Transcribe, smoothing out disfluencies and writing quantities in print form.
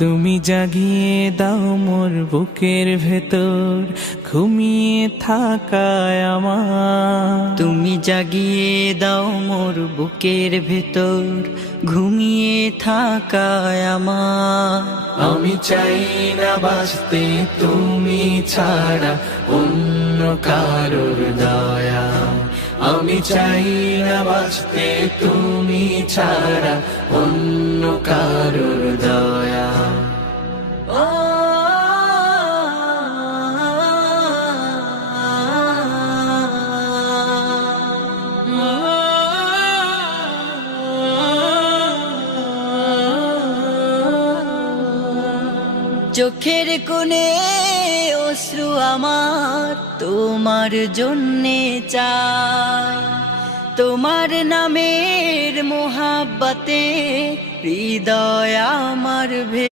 তুমি জাগিয়ে দাও মোর বুকের ভেতর ঘুমিয়ে থাকায় আমার। তুমি জাগিয়ে দাও মোর বুকের ভেতর ঘুমিয়ে থাকায় আমার। আমি চাই না বাঁচতে তুমি ছাড়া অন্য কারোর দয়া। আমি চাই না বাঁচতে তুমি ছাড়া অন্য কারোর দয়া। চোখের কোণে অশ্রু আমার তোমার জন্যে চাই, তোমার নামের মোহাব্বতে হৃদয় আমার